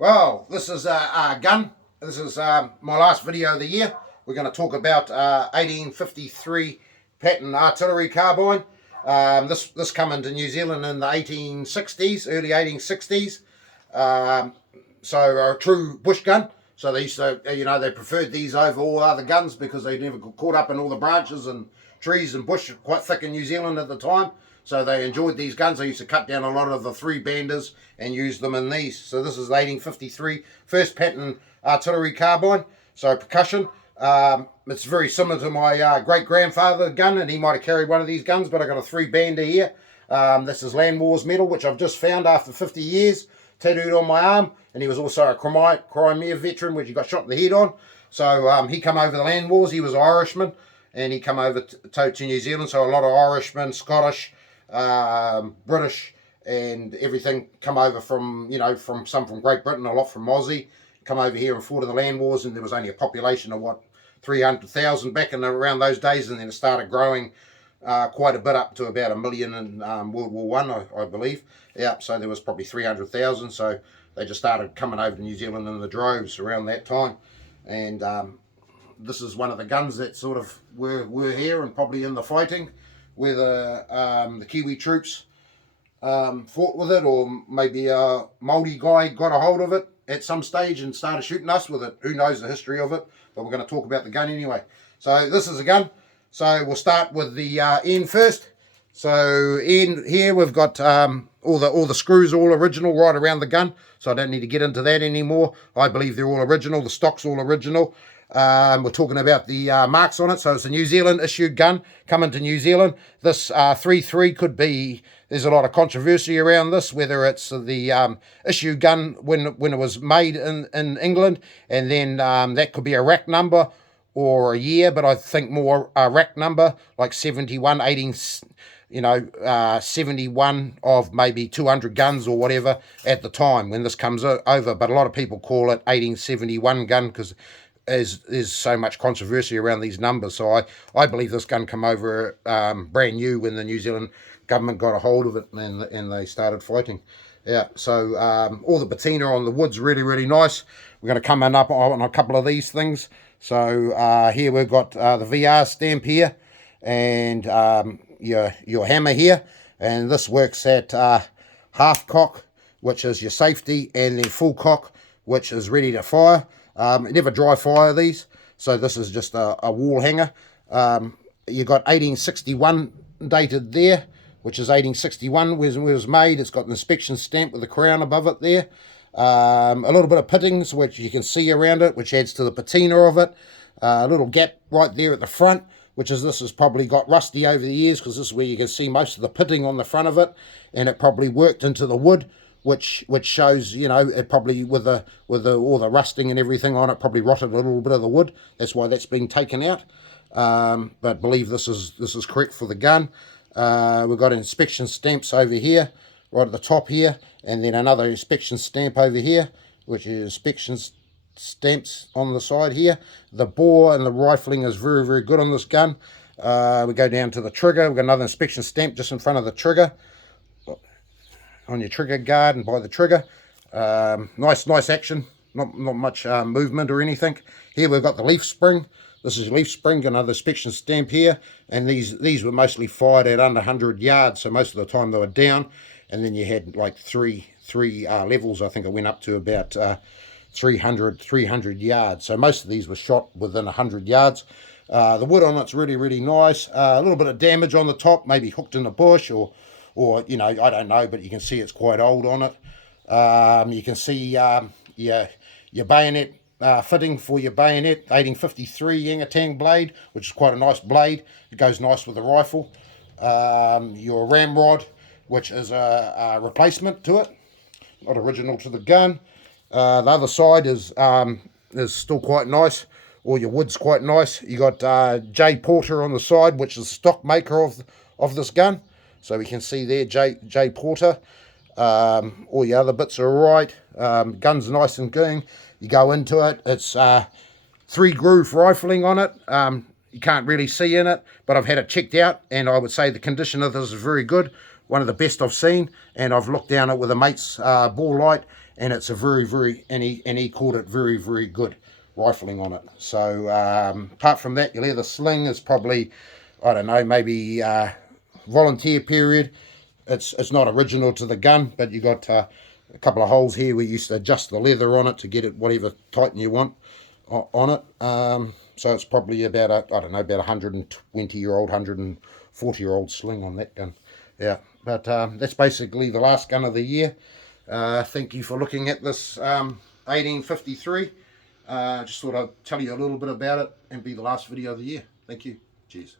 Well, this is a gun. This is my last video of the year. We're going to talk about 1853 pattern artillery carbine. This come into New Zealand in the 1860s, early 1860s. So a true bush gun. So they used to, they preferred these over all other guns because they never got caught up in all the branches and trees and bush, quite thick in New Zealand at the time. So they enjoyed these guns. They used to cut down a lot of the three-banders and use them in these. So this is the 1853 first pattern artillery carbine. So percussion. It's very similar to my great-grandfather gun, and he might have carried one of these guns, but I got a three-bander here. This is Land Wars medal, which I've just found after 50 years, tattooed on my arm. And he was also a Crimea veteran, which he got shot in the head on. So he come over the Land Wars. He was an Irishman, and he come over to New Zealand. So a lot of Irishmen, Scottish, British, and everything come over from, some from Great Britain, a lot from Aussie, come over here and fought in the Land Wars. And there was only a population of 300,000 back in around those days, and then it started growing quite a bit up to about 1 million in World War One, I believe. Yeah, so there was probably 300,000. So they just started coming over to New Zealand in the droves around that time. And this is one of the guns that sort of were here and probably in the fighting, where the Kiwi troops fought with it, or maybe a Maori guy got a hold of it at some stage and started shooting us with it. Who knows the history of it, but we're going to talk about the gun anyway. So this is a gun. So we'll start with the end first. So in here we've got all the screws all original right around the gun, so I don't need to get into that anymore. I believe they're all original. The stock's all original. We're talking about the marks on it. So it's a New Zealand issued gun coming to New Zealand. This 3.3 could be, there's a lot of controversy around this, whether it's the issued gun when it was made in England, and then that could be a rack number or a year, but I think more a rack number, like 71, 18, 71 of maybe 200 guns or whatever at the time when this comes over. But a lot of people call it 1871 gun because there's so much controversy around these numbers. So I believe this gun come over brand new when the New Zealand government got a hold of it and they started fighting. Yeah, so all the patina on the wood's really, really nice. We're going to come up on a couple of these things. So here we've got the VR stamp here, and your hammer here, and this works at half cock, which is your safety, and then full cock, which is ready to fire. Never dry fire these, so this is just a wall hanger. You got 1861 dated there, which is 1861 when it was made. It's got an inspection stamp with the crown above it there. A little bit of pittings, which you can see around it, which adds to the patina of it. A little gap right there at the front, which is, this has probably got rusty over the years, because this is where you can see most of the pitting on the front of it, and it probably worked into the wood, which shows, it probably with all the rusting and everything on it, probably rotted a little bit of the wood. That's why that's been taken out. But believe this is correct for the gun. We've got inspection stamps over here, right at the top here, and then another inspection stamp over here, which is inspection stamps on the side here. The bore and the rifling is very, very good on this gun. We go down to the trigger. We've got another inspection stamp just in front of the trigger, on your trigger guard and by the trigger. Nice action, not much movement or anything. Here we've got the leaf spring. This is leaf spring, another inspection stamp here, and these were mostly fired at under 100 yards, so most of the time they were down, and then you had like three levels. I think it went up to about 300 yards, so most of these were shot within 100 yards. The wood on it's really, really nice. A little bit of damage on the top, maybe hooked in the bush, or I don't know, but you can see it's quite old on it. You can see your bayonet fitting for your bayonet, 1853 Yangatang blade, which is quite a nice blade. It goes nice with the rifle. Your ramrod, which is a replacement to it, not original to the gun. The other side is still quite nice. All your wood's quite nice. You got J Porter on the side, which is the stock maker of this gun. So we can see there J Porter. All your other bits are alright. Gun's nice and going. You go into it, it's 3-groove rifling on it. You can't really see in it, but I've had it checked out, and I would say the condition of this is very good. one of the best I've seen, and I've looked down it with a mate's ball light, and it's a very, and he called it very good rifling on it. So apart from that, your leather sling is probably, I don't know, maybe volunteer period. It's not original to the gun, but you got a couple of holes here where you used to adjust the leather on it to get it whatever tighten you want on it. So it's probably about I don't know, about 120-year-old, 140-year-old sling on that gun. Yeah, but that's basically the last gun of the year. Thank you for looking at this 1853. Just thought I'd tell you a little bit about it and be the last video of the year. Thank you. Cheers.